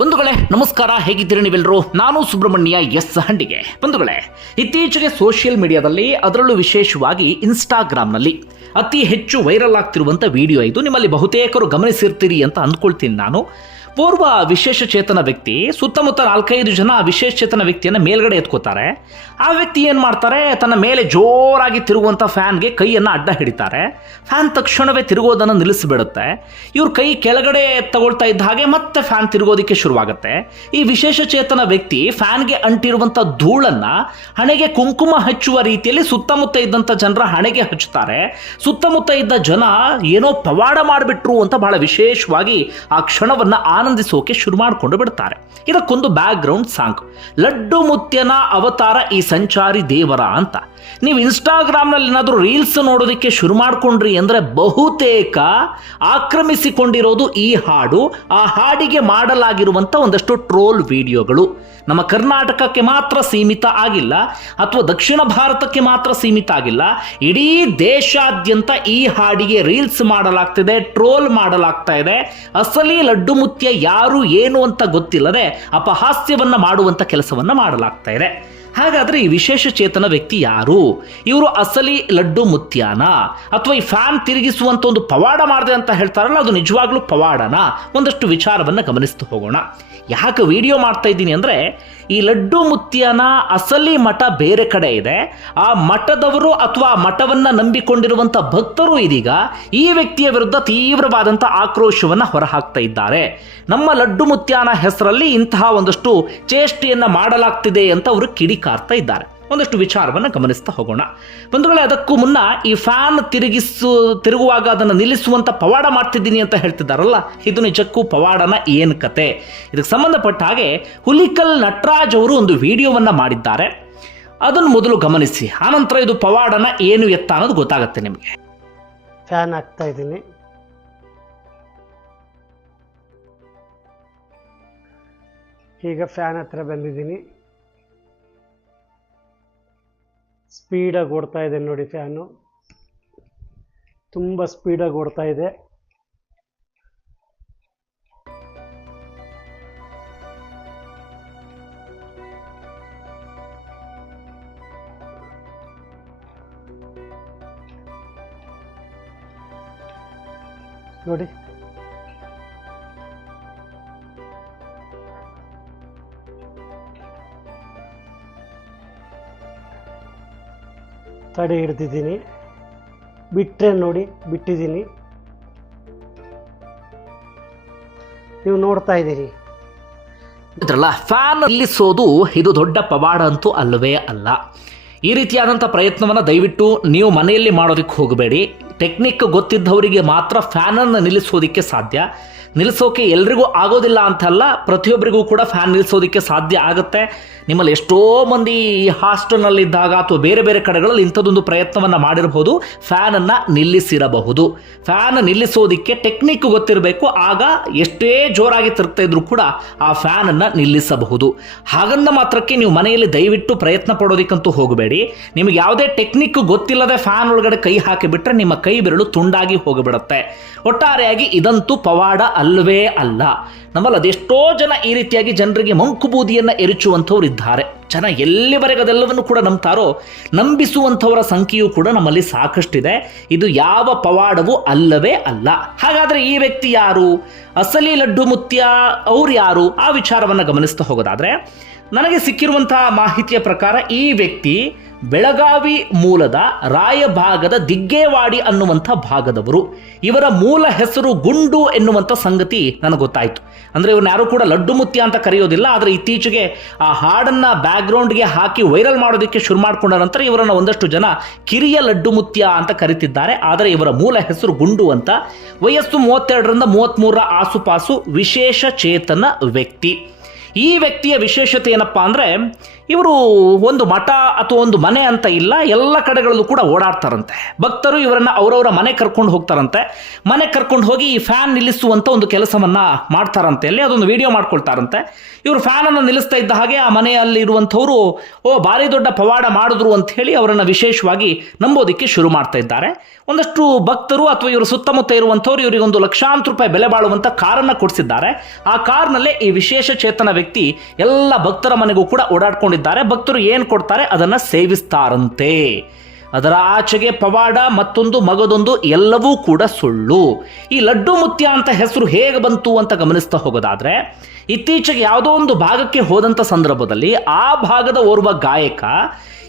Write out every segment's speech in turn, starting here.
ಬಂಧುಗಳೇ, ನಮಸ್ಕಾರ. ಹೇಗಿದ್ದೀರಿ ನೀವೆಲ್ಲರೂ? ನಾನು ಸುಬ್ರಹ್ಮಣ್ಯ ಎಸ್ ಹಂಡಿಗೆ. ಬಂಧುಗಳೇ, ಇತ್ತೀಚೆಗೆ ಸೋಷಿಯಲ್ ಮೀಡಿಯಾದಲ್ಲಿ ಅದರಲ್ಲೂ ವಿಶೇಷವಾಗಿ ಇನ್ಸ್ಟಾಗ್ರಾಮ್ನಲ್ಲಿ ಅತಿ ಹೆಚ್ಚು ವೈರಲ್ ಆಗ್ತಿರುವಂಥ ವಿಡಿಯೋ ಇದು. ನಿಮ್ಮಲ್ಲಿ ಬಹುತೇಕರು ಗಮನಿಸಿರ್ತೀರಿ ಅಂತ ಅಂದ್ಕೊಳ್ತೀನಿ ನಾನು. ಪೂರ್ವ ವಿಶೇಷ ಚೇತನ ವ್ಯಕ್ತಿ, ಸುತ್ತಮುತ್ತ ನಾಲ್ಕೈದು ಜನ ಆ ವಿಶೇಷ ಚೇತನ ವ್ಯಕ್ತಿಯನ್ನು ಮೇಲ್ಗಡೆ ಎತ್ಕೋತಾರೆ. ಆ ವ್ಯಕ್ತಿ ಏನು ಮಾಡ್ತಾರೆ? ತನ್ನ ಮೇಲೆ ಜೋರಾಗಿ ತಿರುಗುವಂಥ ಫ್ಯಾನ್ಗೆ ಕೈಯನ್ನು ಅಡ್ಡ ಹಿಡಿತಾರೆ. ಫ್ಯಾನ್ ತಕ್ಷಣವೇ ತಿರುಗೋದನ್ನು ನಿಲ್ಲಿಸಿಬಿಡುತ್ತೆ. ಇವ್ರ ಕೈ ಕೆಳಗಡೆ ತಗೊಳ್ತಾ ಇದ್ದ ಹಾಗೆ ಮತ್ತೆ ಫ್ಯಾನ್ ತಿರುಗೋದಕ್ಕೆ ಶುರುವಾಗುತ್ತೆ. ಈ ವಿಶೇಷ ಚೇತನ ವ್ಯಕ್ತಿ ಫ್ಯಾನ್ಗೆ ಅಂಟಿರುವಂಥ ಧೂಳನ್ನು ಹಣೆಗೆ ಕುಂಕುಮ ಹಚ್ಚುವ ರೀತಿಯಲ್ಲಿ ಸುತ್ತಮುತ್ತ ಇದ್ದಂಥ ಜನರ ಹಣೆಗೆ ಹಚ್ಚುತ್ತಾರೆ. ಸುತ್ತಮುತ್ತ ಇದ್ದ ಜನ ಏನೋ ಪವಾಡ ಮಾಡಿಬಿಟ್ರು ಅಂತ ಬಹಳ ವಿಶೇಷವಾಗಿ ಆ ಕ್ಷಣವನ್ನು ಆನಂದಿಸೋಕೆ ಶುರು ಮಾಡಿಕೊಂಡು ಬಿಡ್ತಾರೆ. ಇದಕ್ಕೊಂದು ಬ್ಯಾಕ್ ಗ್ರೌಂಡ್ ಸಾಂಗ್ ಲಡ್ಡು ಮುತ್ಯನ ಅವತಾರ ಈ ಸಂಚಾರಿ ದೇವರ ಅಂತ. ನೀವು ಇನ್ಸ್ಟಾಗ್ರಾಮ್ನಲ್ಲಿ ಏನಾದರೂ ರೀಲ್ಸ್ ನೋಡೋದಕ್ಕೆ ಶುರು ಮಾಡ್ಕೊಂಡ್ರಿ ಅಂದರೆ ಬಹುತೇಕ ಆಕ್ರಮಿಸಿಕೊಂಡಿರೋದು ಈ ಹಾಡು. ಆ ಹಾಡಿಗೆ ಮಾಡಲಾಗಿರುವಂಥ ಒಂದಷ್ಟು ಟ್ರೋಲ್ ವಿಡಿಯೋಗಳು. ನಮ್ಮ ಕರ್ನಾಟಕಕ್ಕೆ ಮಾತ್ರ ಸೀಮಿತ ಆಗಿಲ್ಲ, ಅಥವಾ ದಕ್ಷಿಣ ಭಾರತಕ್ಕೆ ಮಾತ್ರ ಸೀಮಿತ ಆಗಿಲ್ಲ. ಇಡೀ ದೇಶಾದ್ಯಂತ ಈ ಹಾಡಿಗೆ ರೀಲ್ಸ್ ಮಾಡಲಾಗ್ತಿದೆ, ಟ್ರೋಲ್ ಮಾಡಲಾಗ್ತಾ ಇದೆ. ಅಸಲಿ ಲಡ್ಡು ಮುತ್ಯ ಯಾರು, ಏನು ಅಂತ ಗೊತ್ತಿಲ್ಲದೆ ಅಪಹಾಸ್ಯವನ್ನು ಮಾಡುವಂಥ ಕೆಲಸವನ್ನು ಮಾಡಲಾಗ್ತಾ ಇದೆ. ಹಾಗಾದರೆ ಈ ವಿಶೇಷ ಚೇತನ ವ್ಯಕ್ತಿ ಯಾರು? ಇವರು ಅಸಲಿ ಲಡ್ಡು ಮುತ್ಯಾನ ಅಥವಾ ಈ ಫ್ಯಾನ್ ತಿರುಗಿಸುವಂತ ಒಂದು ಪವಾಡ ಮಾಡಿದೆ ಅಂತ ಹೇಳ್ತಾರಲ್ಲ, ಅದು ನಿಜವಾಗ್ಲೂ ಪವಾಡನ? ಒಂದಷ್ಟು ವಿಚಾರವನ್ನು ಗಮನಿಸ್ತಾ ಹೋಗೋಣ. ಯಾಕೆ ವಿಡಿಯೋ ಮಾಡ್ತಾ ಇದ್ದೀನಿ ಅಂದರೆ, ಈ ಲಡ್ಡು ಮುತ್ಯನ ಅಸಲಿ ಮಠ ಬೇರೆ ಕಡೆ ಇದೆ. ಆ ಮಠದವರು ಅಥವಾ ಆ ಮಠವನ್ನು ನಂಬಿಕೊಂಡಿರುವಂಥ ಭಕ್ತರು ಇದೀಗ ಈ ವ್ಯಕ್ತಿಯ ವಿರುದ್ಧ ತೀವ್ರವಾದಂಥ ಆಕ್ರೋಶವನ್ನು ಹೊರಹಾಕ್ತಾ ಇದ್ದಾರೆ. ನಮ್ಮ ಲಡ್ಡು ಮುತ್ಯಾನ ಹೆಸರಲ್ಲಿ ಇಂತಹ ಒಂದಷ್ಟು ಚೇಷ್ಟೆಯನ್ನು ಮಾಡಲಾಗ್ತಿದೆ ಅಂತ ಅವರು ಕಿಡಿಕಾರ್ತಾ ಇದ್ದಾರೆ. ಒಂದಷ್ಟು ವಿಚಾರವನ್ನು ಗಮನಿಸ್ತಾ ಹೋಗೋಣ. ಬಂಧುಗಳೇ ಅದಕ್ಕೂ ಮುನ್ನ ಈ ಫ್ಯಾನ್ ತಿರುಗಿಸು, ತಿರುಗುವಾಗ ಅದನ್ನು ನಿಲ್ಲಿಸುವಂಥ ಪವಾಡ ಮಾಡ್ತಿದ್ದೀನಿ ಅಂತ ಹೇಳ್ತಿದ್ದಾರಲ್ಲ, ಇದು ನಿಜಕ್ಕೂ ಪವಾಡನ ಏನು ಕತೆ? ಇದಕ್ಕೆ ಸಂಬಂಧಪಟ್ಟ ಹಾಗೆ ಹುಲಿಕಲ್ ನಟರಾಜ್ ಅವರು ಒಂದು ವಿಡಿಯೋವನ್ನು ಮಾಡಿದ್ದಾರೆ. ಅದನ್ನು ಮೊದಲು ಗಮನಿಸಿ ಆನಂತರ ಇದು ಪವಾಡನ ಏನು ಎತ್ತ ಅನ್ನೋದು ಗೊತ್ತಾಗುತ್ತೆ ನಿಮಗೆ. ಫ್ಯಾನ್ ಆಗ್ತಾ ಇದ್ದೀನಿ. ಈಗ ಫ್ಯಾನ್ ಹತ್ರ ಬಂದಿದ್ದೀನಿ. ಸ್ಪೀಡಾಗಿ ಓಡ್ತಾ ಇದೆ ನೋಡಿ ಫ್ಯಾನು. ತುಂಬ ಸ್ಪೀಡಾಗಿ ಓಡ್ತಾ ಇದೆ. ನೋಡಿ. ತಡೆ ಹಿಡ್ದಿದ್ದೀನಿ. ಬಿಟ್ಟರೆ ನೋಡಿ, ಬಿಟ್ಟಿದ್ದೀನಿ. ನೀವು ನೋಡ್ತಾ ಇದ್ದೀರಿ. ಇದ್ರಲ್ಲ ಫ್ಯಾನ್ ನಿಲ್ಲಿಸೋದು ಇದು ದೊಡ್ಡ ಪವಾಡ ಅಂತೂ ಅಲ್ಲವೇ ಅಲ್ಲ. ಈ ರೀತಿಯಾದಂಥ ಪ್ರಯತ್ನವನ್ನು ದಯವಿಟ್ಟು ನೀವು ಮನೆಯಲ್ಲಿ ಮಾಡೋದಕ್ಕೆ ಹೋಗಬೇಡಿ. ಟೆಕ್ನಿಕ್ ಗೊತ್ತಿದ್ದವರಿಗೆ ಮಾತ್ರ ಫ್ಯಾನನ್ನು ನಿಲ್ಲಿಸೋದಕ್ಕೆ ಸಾಧ್ಯ. ನಿಲ್ಲಿಸೋಕೆ ಎಲ್ರಿಗೂ ಆಗೋದಿಲ್ಲ ಅಂತಲ್ಲ, ಪ್ರತಿಯೊಬ್ಬರಿಗೂ ಕೂಡ ಫ್ಯಾನ್ ನಿಲ್ಲಿಸೋದಕ್ಕೆ ಸಾಧ್ಯ ಆಗುತ್ತೆ. ನಿಮ್ಮಲ್ಲಿ ಎಷ್ಟೋ ಮಂದಿ ಈ ಹಾಸ್ಟೆಲ್ನಲ್ಲಿದ್ದಾಗ ಅಥವಾ ಬೇರೆ ಬೇರೆ ಕಡೆಗಳಲ್ಲಿ ಇಂಥದ್ದೊಂದು ಪ್ರಯತ್ನವನ್ನು ಮಾಡಿರಬಹುದು ಫ್ಯಾನನ್ನು ನಿಲ್ಲಿಸಿರಬಹುದು. ಫ್ಯಾನ್ ನಿಲ್ಲಿಸೋದಕ್ಕೆ ಟೆಕ್ನಿಕ್ ಗೊತ್ತಿರಬೇಕು, ಆಗ ಎಷ್ಟೇ ಜೋರಾಗಿ ತಿರುಗ್ತಾ ಇದ್ರೂ ಕೂಡ ಆ ಫ್ಯಾನನ್ನು ನಿಲ್ಲಿಸಬಹುದು. ಹಾಗಂದ ಮಾತ್ರಕ್ಕೆ ನೀವು ಮನೆಯಲ್ಲಿ ದಯವಿಟ್ಟು ಪ್ರಯತ್ನ ಪಡೋದಕ್ಕಂತೂ ಹೋಗಬೇಡಿ. ನಿಮಗೆ ಯಾವುದೇ ಟೆಕ್ನಿಕ್ ಗೊತ್ತಿಲ್ಲದೆ ಫ್ಯಾನ್ ಒಳಗಡೆ ಕೈ ಹಾಕಿಬಿಟ್ರೆ ನಿಮ್ಮ ಕೈ ಬೆರಳು ತುಂಡಾಗಿ ಹೋಗಿಬಿಡುತ್ತೆ. ಒಟ್ಟಾರೆಯಾಗಿ ಇದಂತೂ ಪವಾಡ ಅಲ್ಲವೇ ಅಲ್ಲ. ನಮ್ಮಲ್ಲಿ ಅದೆಷ್ಟೋ ಜನ ಈ ರೀತಿಯಾಗಿ ಜನರಿಗೆ ಮಂಕುಬೂದಿಯನ್ನು ಎರಚುವಂಥವ್ರು ಇದ್ದಾರೆ. ಜನ ಎಲ್ಲಿವರೆಗೆ ಅದೆಲ್ಲವನ್ನು ಕೂಡ ನಂಬ್ತಾರೋ, ನಂಬಿಸುವಂಥವರ ಸಂಖ್ಯೆಯೂ ಕೂಡ ನಮ್ಮಲ್ಲಿ ಸಾಕಷ್ಟಿದೆ. ಇದು ಯಾವ ಪವಾಡವೂ ಅಲ್ಲವೇ ಅಲ್ಲ. ಹಾಗಾದರೆ ಈ ವ್ಯಕ್ತಿ ಯಾರು? ಅಸಲಿ ಲಡ್ಡು ಮುತ್ಯ ಅವ್ರು ಯಾರು? ಆ ವಿಚಾರವನ್ನು ಗಮನಿಸ್ತಾ ಹೋಗೋದಾದರೆ, ನನಗೆ ಸಿಕ್ಕಿರುವಂತಹ ಮಾಹಿತಿಯ ಪ್ರಕಾರ ಈ ವ್ಯಕ್ತಿ ಬೆಳಗಾವಿ ಮೂಲದ ರಾಯಭಾಗದ ದಿಗ್ಗೇವಾಡಿ ಅನ್ನುವಂಥ ಭಾಗದವರು. ಇವರ ಮೂಲ ಹೆಸರು ಗುಂಡು ಎನ್ನುವಂಥ ಸಂಗತಿ ನನಗೆ ಗೊತ್ತಾಯಿತು. ಅಂದರೆ ಇವ್ರನ್ನ ಯಾರೂ ಕೂಡ ಲಡ್ಡು ಮುತ್ಯ ಅಂತ ಕರೆಯೋದಿಲ್ಲ, ಆದರೆ ಇತ್ತೀಚೆಗೆ ಆ ಹಾಡನ್ನು ಬ್ಯಾಕ್ಗ್ರೌಂಡ್ಗೆ ಹಾಕಿ ವೈರಲ್ ಮಾಡೋದಕ್ಕೆ ಶುರು ಮಾಡಿಕೊಂಡ ನಂತರ ಇವರನ್ನು ಒಂದಷ್ಟು ಜನ ಕಿರಿಯ ಲಡ್ಡು ಮುತ್ಯ ಅಂತ ಕರೀತಿದ್ದಾರೆ. ಆದರೆ ಇವರ ಮೂಲ ಹೆಸರು ಗುಂಡು ಅಂತ ವಯಸ್ಸು ಮೂವತ್ತೆರಡರಿಂದ ಮೂವತ್ತ್ಮೂರರ ಆಸುಪಾಸು ವಿಶೇಷ ಚೇತನ ವ್ಯಕ್ತಿ. ಈ ವ್ಯಕ್ತಿಯ ವಿಶೇಷತೆ ಏನಪ್ಪಾ ಅಂದರೆ ಇವರು ಒಂದು ಮಠ ಅಥವಾ ಒಂದು ಮನೆ ಅಂತ ಇಲ್ಲ, ಎಲ್ಲ ಕಡೆಗಳಲ್ಲೂ ಕೂಡ ಓಡಾಡ್ತಾರಂತೆ. ಭಕ್ತರು ಇವರನ್ನು ಅವರವರ ಮನೆ ಕರ್ಕೊಂಡು ಹೋಗ್ತಾರಂತೆ. ಮನೆ ಕರ್ಕೊಂಡು ಹೋಗಿ ಈ ಫ್ಯಾನ್ ನಿಲ್ಲಿಸುವಂತ ಒಂದು ಕೆಲಸವನ್ನ ಮಾಡ್ತಾರಂತೆ. ಅಲ್ಲಿ ಅದೊಂದು ವಿಡಿಯೋ ಮಾಡ್ಕೊಳ್ತಾರಂತೆ. ಇವರು ಫ್ಯಾನ್ ಅನ್ನು ನಿಲ್ಲಿಸ್ತಾ ಇದ್ದ ಹಾಗೆ ಆ ಮನೆಯಲ್ಲಿ ಇರುವಂಥವರು, ಓ, ಭಾರಿ ದೊಡ್ಡ ಪವಾಡ ಮಾಡಿದ್ರು ಅಂತ ಹೇಳಿ ಅವರನ್ನ ವಿಶೇಷವಾಗಿ ನಂಬೋದಿಕ್ಕೆ ಶುರು ಮಾಡ್ತಾ ಇದ್ದಾರೆ. ಒಂದಷ್ಟು ಭಕ್ತರು ಅಥವಾ ಇವರು ಸುತ್ತಮುತ್ತ ಇರುವಂಥವ್ರು ಇವರಿಗೆ ಒಂದು ಲಕ್ಷಾಂತರ ರೂಪಾಯಿ ಬೆಲೆ ಬಾಳುವಂತ ಕಾರನ್ನು ಕೊಡಿಸಿದ್ದಾರೆ. ಆ ಕಾರ್ನಲ್ಲೇ ಈ ವಿಶೇಷ ಚೇತನ ವ್ಯಕ್ತಿ ಎಲ್ಲ ಭಕ್ತರ ಮನೆಗೂ ಕೂಡ ಓಡಾಡ್ಕೊಂಡಿದ್ದಾರೆ ಭಕ್ತರು ಏನು ಕೊಡ್ತಾರೆ? ಅದನ್ನ ಸೇವಿಸ್ತಾರಂತೆ. ಅದರ ಆಚೆಗೆ ಪವಾಡ, ಮತ್ತೊಂದು ಮಗದೊಂದು ಎಲ್ಲವೂ ಕೂಡ ಸುಳ್ಳು. ಈ ಲಡ್ಡು ಮುತ್ಯ ಅಂತ ಹೆಸರು ಹೇಗೆ ಬಂತು ಅಂತ ಗಮನಿಸ್ತಾ ಹೋಗೋದಾದ್ರೆ, ಇತ್ತೀಚೆಗೆ ಯಾವುದೋ ಒಂದು ಭಾಗಕ್ಕೆ ಹೋದಂಥ ಸಂದರ್ಭದಲ್ಲಿ ಆ ಭಾಗದ ಓರ್ವ ಗಾಯಕ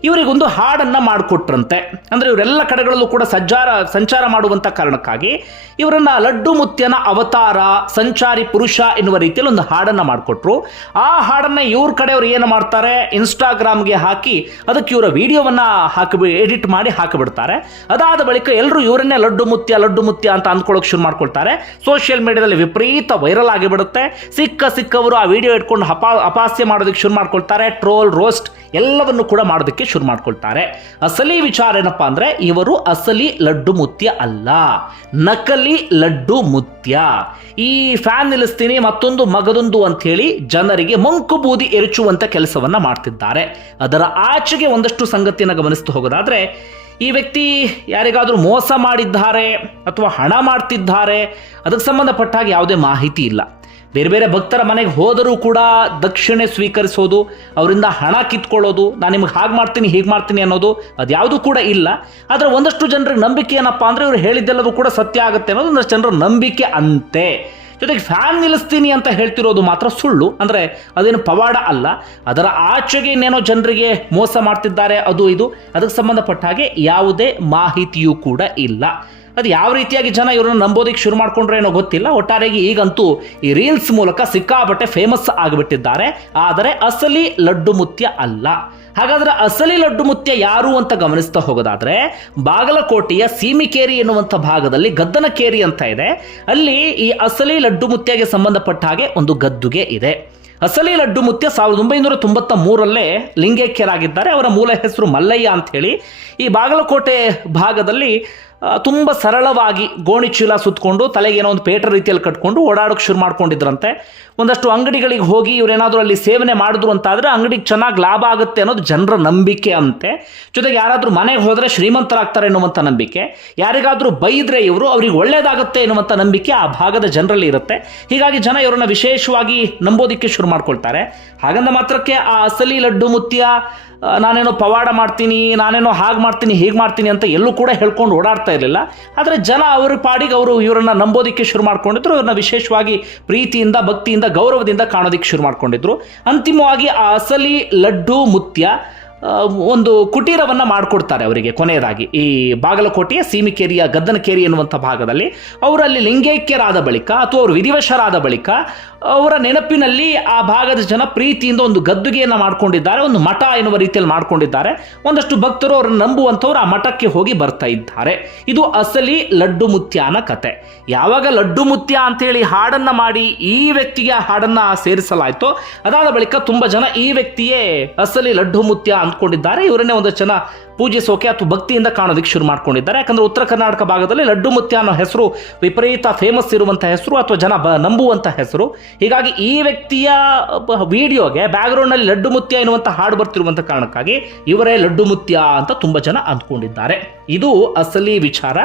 ಇವರಿಗೊಂದು ಹಾಡನ್ನು ಮಾಡಿಕೊಟ್ರಂತೆ. ಅಂದರೆ ಇವರೆಲ್ಲ ಕಡೆಗಳಲ್ಲೂ ಕೂಡ ಸಜ್ಜಾರ, ಸಂಚಾರ ಮಾಡುವಂಥ ಕಾರಣಕ್ಕಾಗಿ ಇವರನ್ನು ಲಡ್ಡು ಮುತ್ಯನ ಅವತಾರ, ಸಂಚಾರಿ ಪುರುಷ ಎನ್ನುವ ರೀತಿಯಲ್ಲಿ ಒಂದು ಹಾಡನ್ನು ಮಾಡಿಕೊಟ್ರು. ಆ ಹಾಡನ್ನು ಇವ್ರ ಕಡೆಯವರು ಏನು ಮಾಡ್ತಾರೆ? ಇನ್ಸ್ಟಾಗ್ರಾಮ್ಗೆ ಹಾಕಿ ಅದಕ್ಕೆ ಇವರ ವಿಡಿಯೋವನ್ನು ಹಾಕಿ ಎಡಿಟ್ ಮಾಡಿ ಹಾಕಿಬಿಡ್ತಾರೆ. ಅದಾದ ಬಳಿಕ ಎಲ್ಲರೂ ಇವರನ್ನೇ ಲಡ್ಡು ಮುತ್ಯ ಲಡ್ಡು ಮುತ್ಯ ಅಂತ ಅಂದ್ಕೊಳ್ಳೋಕೆ ಶುರು ಮಾಡ್ಕೊಳ್ತಾರೆ. ಸೋಷಿಯಲ್ ಮೀಡಿಯಾದಲ್ಲಿ ವಿಪರೀತ ವೈರಲ್ ಆಗಿಬಿಡುತ್ತೆ. ಸಿಕ್ಕ ಸಿಕ್ಕವರು ಆ ವಿಡಿಯೋ ಇಟ್ಕೊಂಡು ಅಪಾ ಅಪಾಸ್ಯ ಮಾಡೋದಕ್ಕೆ ಶುರು ಮಾಡ್ಕೊಳ್ತಾರೆ. ಟ್ರೋಲ್ ರೋಸ್ಟ್ ಎಲ್ಲವನ್ನು ಕೂಡ ಮಾಡೋದಕ್ಕೆ ಶುರು ಮಾಡ್ಕೊಳ್ತಾರೆ. ಅಸಲಿ ವಿಚಾರ ಏನಪ್ಪ ಅಂದರೆ, ಇವರು ಅಸಲಿ ಲಡ್ಡು ಮುತ್ಯ ಅಲ್ಲ. ನಕಲಿ ಲಡ್ಡು ಮುತ್ಯ. ಈ ಫ್ಯಾನ್ ನಿಲ್ಲಿಸ್ತೀನಿ, ಮತ್ತೊಂದು ಮಗದೊಂದು ಅಂತ ಹೇಳಿ ಜನರಿಗೆ ಮಂಕು ಬೂದಿ ಎರಚುವಂಥ ಕೆಲಸವನ್ನು ಮಾಡ್ತಿದ್ದಾರೆ. ಅದರ ಆಚೆಗೆ ಒಂದಷ್ಟು ಸಂಗತಿಯನ್ನು ಗಮನಿಸ್ತು ಹೋಗೋದಾದರೆ, ಈ ವ್ಯಕ್ತಿ ಯಾರಿಗಾದರೂ ಮೋಸ ಮಾಡಿದ್ದಾರೆ ಅಥವಾ ಹಣ ಮಾಡ್ತಿದ್ದಾರೆ, ಅದಕ್ಕೆ ಸಂಬಂಧಪಟ್ಟ ಯಾವುದೇ ಮಾಹಿತಿ ಇಲ್ಲ. ಬೇರೆ ಬೇರೆ ಭಕ್ತರ ಮನೆಗೆ ಹೋದರೂ ಕೂಡ ದಕ್ಷಿಣೆ ಸ್ವೀಕರಿಸೋದು, ಅವರಿಂದ ಹಣ ಕಿತ್ಕೊಳ್ಳೋದು, ನಾನು ನಿಮ್ಗೆ ಹಾಗೆ ಮಾಡ್ತೀನಿ, ಹೀಗೆ ಮಾಡ್ತೀನಿ ಅನ್ನೋದು ಅದ್ಯಾವುದು ಕೂಡ ಇಲ್ಲ. ಆದರೆ ಒಂದಷ್ಟು ಜನರಿಗೆ ನಂಬಿಕೆ ಏನಪ್ಪ ಅಂದರೆ ಇವರು ಹೇಳಿದ್ದೆಲ್ಲದೂ ಕೂಡ ಸತ್ಯ ಆಗುತ್ತೆ ಅನ್ನೋದು ಒಂದಷ್ಟು ಜನರ ನಂಬಿಕೆ ಅಂತೆ. ಜೊತೆಗೆ ಫ್ಯಾನ್ ನಿಲ್ಲಿಸ್ತೀನಿ ಅಂತ ಹೇಳ್ತಿರೋದು ಮಾತ್ರ ಸುಳ್ಳು. ಅಂದರೆ ಅದೇನು ಪವಾಡ ಅಲ್ಲ. ಅದರ ಆಚೆಗೆ ಇನ್ನೇನೋ ಜನರಿಗೆ ಮೋಸ ಮಾಡ್ತಿದ್ದಾರೆ, ಅದು ಇದು. ಅದಕ್ಕೆ ಸಂಬಂಧಪಟ್ಟ ಹಾಗೆ ಯಾವುದೇ ಮಾಹಿತಿಯೂ ಕೂಡ ಇಲ್ಲ. ಅದು ಯಾವ ರೀತಿಯಾಗಿ ಜನ ಇವ್ರನ್ನ ನಂಬೋದಕ್ಕೆ ಶುರು ಮಾಡ್ಕೊಂಡ್ರೆ ಏನೋ ಗೊತ್ತಿಲ್ಲ. ಒಟ್ಟಾರೆಯಾಗಿ ಈಗಂತೂ ಈ ರೀಲ್ಸ್ ಮೂಲಕ ಸಿಕ್ಕಾಬಟ್ಟೆ ಫೇಮಸ್ ಆಗಿಬಿಟ್ಟಿದ್ದಾರೆ. ಆದರೆ ಅಸಲಿ ಲಡ್ಡು ಮುತ್ಯ ಅಲ್ಲ. ಹಾಗಾದ್ರೆ ಅಸಲಿ ಲಡ್ಡು ಮುತ್ಯ ಯಾರು ಅಂತ ಗಮನಿಸ್ತಾ ಹೋಗೋದಾದ್ರೆ ಬಾಗಲಕೋಟೆಯ ಸೀಮಿಕೇರಿ ಎನ್ನುವಂಥ ಭಾಗದಲ್ಲಿ ಗದ್ದನಕೇರಿ ಅಂತ ಇದೆ. ಅಲ್ಲಿ ಈ ಅಸಲಿ ಲಡ್ಡು ಮುತ್ಯಗೆ ಸಂಬಂಧಪಟ್ಟ ಹಾಗೆ ಒಂದು ಗದ್ದುಗೆ ಇದೆ. ಅಸಲಿ ಲಡ್ಡು ಮುತ್ಯ ಸಾವಿರದ ಒಂಬೈನೂರ ತೊಂಬತ್ತ ಮೂರಲ್ಲೇ ಲಿಂಗೈಕ್ಯರಾಗಿದ್ದಾರೆ. ಅವರ ಮೂಲ ಹೆಸರು ಮಲ್ಲಯ್ಯ ಅಂತ ಈ ಬಾಗಲಕೋಟೆ ಭಾಗದಲ್ಲಿ ತುಂಬ ಸರಳವಾಗಿ ಗೋಣಿ ಚೀಲ ಸುತ್ತಕೊಂಡು ಏನೋ ಒಂದು ಪೇಟರ್ ರೀತಿಯಲ್ಲಿ ಕಟ್ಕೊಂಡು ಓಡಾಡೋಕೆ ಶುರು ಮಾಡ್ಕೊಂಡಿದ್ರಂತೆ. ಒಂದಷ್ಟು ಅಂಗಡಿಗಳಿಗೆ ಹೋಗಿ ಇವರೇನಾದರೂ ಅಲ್ಲಿ ಸೇವನೆ ಮಾಡಿದ್ರು ಅಂತಾದರೆ ಅಂಗಡಿಗೆ ಚೆನ್ನಾಗಿ ಲಾಭ ಆಗುತ್ತೆ ಅನ್ನೋದು ಜನರ ನಂಬಿಕೆ ಅಂತೆ. ಜೊತೆಗೆ ಯಾರಾದರೂ ಮನೆಗೆ ಹೋದರೆ ಶ್ರೀಮಂತರಾಗ್ತಾರೆ ಎನ್ನುವಂಥ ನಂಬಿಕೆ. ಯಾರಿಗಾದರೂ ಬೈದರೆ ಇವರು ಅವ್ರಿಗೆ ಒಳ್ಳೇದಾಗುತ್ತೆ ಎನ್ನುವಂಥ ನಂಬಿಕೆ ಆ ಭಾಗದ ಜನರಲ್ಲಿ ಇರುತ್ತೆ. ಹೀಗಾಗಿ ಜನ ಇವರನ್ನ ವಿಶೇಷವಾಗಿ ನಂಬೋದಿಕ್ಕೆ ಶುರು ಮಾಡ್ಕೊಳ್ತಾರೆ. ಹಾಗಂದ ಮಾತ್ರಕ್ಕೆ ಆ ಅಸಲಿ ಲಡ್ಡು ಮುತ್ಯ ಆ, ನಾನೇನೋ ಪವಾಡ ಮಾಡ್ತೀನಿ, ನಾನೇನೋ ಹಾಗೆ ಮಾಡ್ತೀನಿ, ಹೀಗೆ ಮಾಡ್ತೀನಿ ಅಂತ ಎಲ್ಲೂ ಕೂಡ ಹೇಳ್ಕೊಂಡು ಓಡಾಡ್ತಾ ಇರಲಿಲ್ಲ. ಆದರೆ ಜನ ಅವ್ರ ಪಾಡಿಗೆ ಅವರು ಇವರನ್ನು ನಂಬೋದಕ್ಕೆ ಶುರು ಮಾಡ್ಕೊಂಡಿದ್ರು, ಇವ್ರನ್ನ ವಿಶೇಷವಾಗಿ ಪ್ರೀತಿಯಿಂದ, ಭಕ್ತಿಯಿಂದ, ಗೌರವದಿಂದ ಕಾಣೋದಿಕ್ಕೆ ಶುರು ಮಾಡ್ಕೊಂಡಿದ್ರು. ಅಂತಿಮವಾಗಿ ಆ ಅಸಲಿ ಲಡ್ಡು ಮುತ್ಯ ಒಂದು ಕುಟೀರವನ್ನು ಮಾಡಿಕೊಡ್ತಾರೆ ಅವರಿಗೆ ಕೊನೆಯದಾಗಿ. ಈ ಬಾಗಲಕೋಟೆಯ ಸೀಮಿಕೇರಿಯ ಗದ್ದನಕೇರಿ ಎನ್ನುವಂಥ ಭಾಗದಲ್ಲಿ ಅವರಲ್ಲಿ ಲಿಂಗೈಕ್ಯರಾದ ಬಳಿಕ ಅಥವಾ ಅವರು ವಿಧಿವಶರಾದ ಬಳಿಕ ಅವರ ನೆನಪಿನಲ್ಲಿ ಆ ಭಾಗದ ಜನ ಪ್ರೀತಿಯಿಂದ ಒಂದು ಗದ್ದುಗೆಯನ್ನು ಮಾಡ್ಕೊಂಡಿದ್ದಾರೆ, ಒಂದು ಮಠ ಎನ್ನುವ ರೀತಿಯಲ್ಲಿ ಮಾಡಿಕೊಂಡಿದ್ದಾರೆ. ಒಂದಷ್ಟು ಭಕ್ತರು ಅವರನ್ನು ನಂಬುವಂಥವ್ರು ಆ ಮಠಕ್ಕೆ ಹೋಗಿ ಬರ್ತಾ ಇದ್ದಾರೆ. ಇದು ಅಸಲಿ ಲಡ್ಡು ಮುತ್ಯಾನ ಕತೆ. ಯಾವಾಗ ಲಡ್ಡು ಮುತ್ಯ ಅಂತೇಳಿ ಹಾಡನ್ನು ಮಾಡಿ ಈ ವ್ಯಕ್ತಿಗೆ ಹಾಡನ್ನು ಸೇರಿಸಲಾಯಿತು, ಅದಾದ ಬಳಿಕ ತುಂಬ ಜನ ಈ ವ್ಯಕ್ತಿಯೇ ಅಸಲಿ ಲಡ್ಡು ಮುತ್ಯ ಅಂದ್ಕೊಂಡಿದ್ದಾರೆ. ಇವರನ್ನೇ ಒಂದಷ್ಟು ಜನ ಪೂಜಿಸೋಕೆ ಅಥವಾ ಭಕ್ತಿಯಿಂದ ಕಾಣೋದಕ್ಕೆ ಶುರು ಮಾಡ್ಕೊಂಡಿದ್ದಾರೆ. ಯಾಕಂದ್ರೆ ಉತ್ತರ ಕರ್ನಾಟಕ ಭಾಗದಲ್ಲಿ ಲಡ್ಡು ಮುತ್ಯ ಅನ್ನೋ ಹೆಸರು ವಿಪರೀತ ಫೇಮಸ್ ಇರುವಂಥ ಹೆಸರು ಅಥವಾ ಜನ ಬ ನಂಬುವಂಥ ಹೆಸರು. ಹೀಗಾಗಿ ಈ ವ್ಯಕ್ತಿಯ ವಿಡಿಯೋಗೆ ಬ್ಯಾಕ್ಗ್ರೌಂಡ್ನಲ್ಲಿ ಲಡ್ಡು ಮುತ್ಯ ಎನ್ನುವಂಥ ಹಾಡು ಬರ್ತಿರುವಂಥ ಕಾರಣಕ್ಕಾಗಿ ಇವರೇ ಲಡ್ಡು ಮುತ್ಯ ಅಂತ ತುಂಬ ಜನ ಅಂದ್ಕೊಂಡಿದ್ದಾರೆ. ಇದು ಅಸಲಿ ವಿಚಾರ.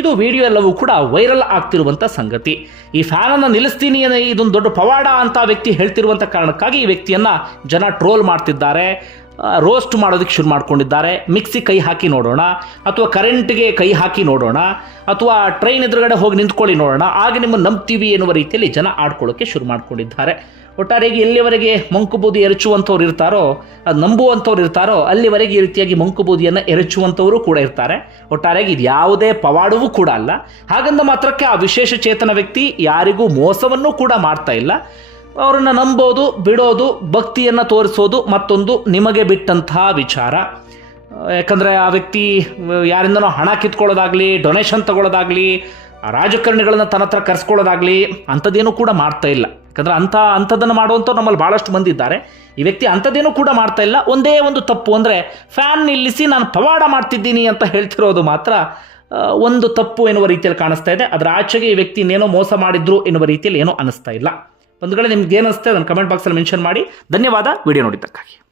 ಇದು ವಿಡಿಯೋ ಎಲ್ಲವೂ ಕೂಡ ವೈರಲ್ ಆಗ್ತಿರುವಂಥ ಸಂಗತಿ. ಈ ಫ್ಯಾನನ್ನು ನಿಲ್ಲಿಸ್ತೀನಿ ಇದೊಂದು ದೊಡ್ಡ ಪವಾಡ ಅಂತ ವ್ಯಕ್ತಿ ಹೇಳ್ತಿರುವಂಥ ಕಾರಣಕ್ಕಾಗಿ ಈ ವ್ಯಕ್ತಿಯನ್ನ ಜನ ಟ್ರೋಲ್ ಮಾಡ್ತಿದ್ದಾರೆ. ರೋಸ್ಟ್ ಮಾಡೋದಕ್ಕೆ ಶುರು ಮಾಡ್ಕೊಂಡಿದ್ದಾರೆ. ಮಿಕ್ಸಿ ಕೈ ಹಾಕಿ ನೋಡೋಣ. ಅಥವಾ ಕರೆಂಟ್ಗೆ ಕೈ ಹಾಕಿ ನೋಡೋಣ. ಅಥವಾ ಟ್ರೈನ್ ಎದುರುಗಡೆ ಹೋಗಿ ನಿಂತ್ಕೊಳ್ಳಿ ನೋಡೋಣ. ಆಗ ನಿಮ್ಮನ್ನು ನಂಬ್ತೀವಿ ಎನ್ನುವ ರೀತಿಯಲ್ಲಿ ಜನ ಆಡ್ಕೊಳ್ಳೋಕ್ಕೆ ಶುರು ಮಾಡ್ಕೊಂಡಿದ್ದಾರೆ. ಒಟ್ಟಾರೆಯಾಗಿ ಎಲ್ಲಿವರೆಗೆ ಮಂಕುಬೂದಿ ಎರಚುವಂಥವ್ರು ಇರ್ತಾರೋ ಅದು ನಂಬುವಂಥವ್ರು ಇರ್ತಾರೋ, ಅಲ್ಲಿವರೆಗೆ ಈ ರೀತಿಯಾಗಿ ಮಂಕುಬೂದಿಯನ್ನು ಎರಚುವಂಥವರು ಕೂಡ ಇರ್ತಾರೆ. ಒಟ್ಟಾರೆಯಾಗಿ ಇದು ಯಾವುದೇ ಪವಾಡವೂ ಕೂಡ ಅಲ್ಲ. ಹಾಗಂದ ಮಾತ್ರಕ್ಕೆ ಆ ವಿಶೇಷ ಚೇತನ ವ್ಯಕ್ತಿ ಯಾರಿಗೂ ಮೋಸವನ್ನೂ ಕೂಡ ಮಾಡ್ತಾ ಇಲ್ಲ. ಅವರನ್ನು ನಂಬೋದು, ಬಿಡೋದು, ಭಕ್ತಿಯನ್ನು ತೋರಿಸೋದು ಮತ್ತೊಂದು ನಿಮಗೆ ಬಿಟ್ಟಂತಹ ವಿಚಾರ. ಯಾಕಂದರೆ ಆ ವ್ಯಕ್ತಿ ಯಾರಿಂದನೋ ಹಣ ಕಿತ್ಕೊಳ್ಳೋದಾಗಲಿ ಡೊನೇಷನ್ ತಗೊಳ್ಳೋದಾಗಲಿ, ರಾಜಕಾರಣಿಗಳನ್ನ ತನ್ನ ಹತ್ರ ಕರೆಸ್ಕೊಳ್ಳೋದಾಗಲಿ ಅಂಥದ್ದೇನೂ ಕೂಡ ಮಾಡ್ತಾ ಇಲ್ಲ. ಯಾಕಂದ್ರೆ ಅಂಥ, ಅಂಥದ್ದನ್ನು ಮಾಡುವಂಥವ್ರು ನಮ್ಮಲ್ಲಿ ಭಾಳಷ್ಟು ಮಂದಿ ಇದ್ದಾರೆ. ಈ ವ್ಯಕ್ತಿ ಅಂಥದ್ದೇನು ಕೂಡ ಮಾಡ್ತಾ ಇಲ್ಲ. ಒಂದೇ ಒಂದು ತಪ್ಪು ಅಂದರೆ ಫ್ಯಾನ್ ನಿಲ್ಲಿಸಿ ನಾನು ಪವಾಡ ಮಾಡ್ತಿದ್ದೀನಿ ಅಂತ ಹೇಳ್ತಿರೋದು ಮಾತ್ರ ಒಂದು ತಪ್ಪು ಎನ್ನುವ ರೀತಿಯಲ್ಲಿ ಕಾಣಿಸ್ತಾ ಇದೆ. ಅದರ ಆಚೆಗೆ ಈ ವ್ಯಕ್ತಿ ಇನ್ನೇನೋ ಮೋಸ ಮಾಡಿದ್ರು ಎನ್ನುವ ರೀತಿಯಲ್ಲಿ ಏನೂ ಅನಿಸ್ತಾ ಇಲ್ಲ. ಬಂಧುಗಳೇ ನಿಮ್ಗೆ ಏನು ಅನಿಸುತ್ತೆ ಅದನ್ನು ಕಮೆಂಟ್ ಬಾಕ್ಸಲ್ಲಿ ಮೆನ್ಷನ್ ಮಾಡಿ. ಧನ್ಯವಾದ. ವಿಡಿಯೋ ನೋಡಿದ್ದಕ್ಕಾಗಿ.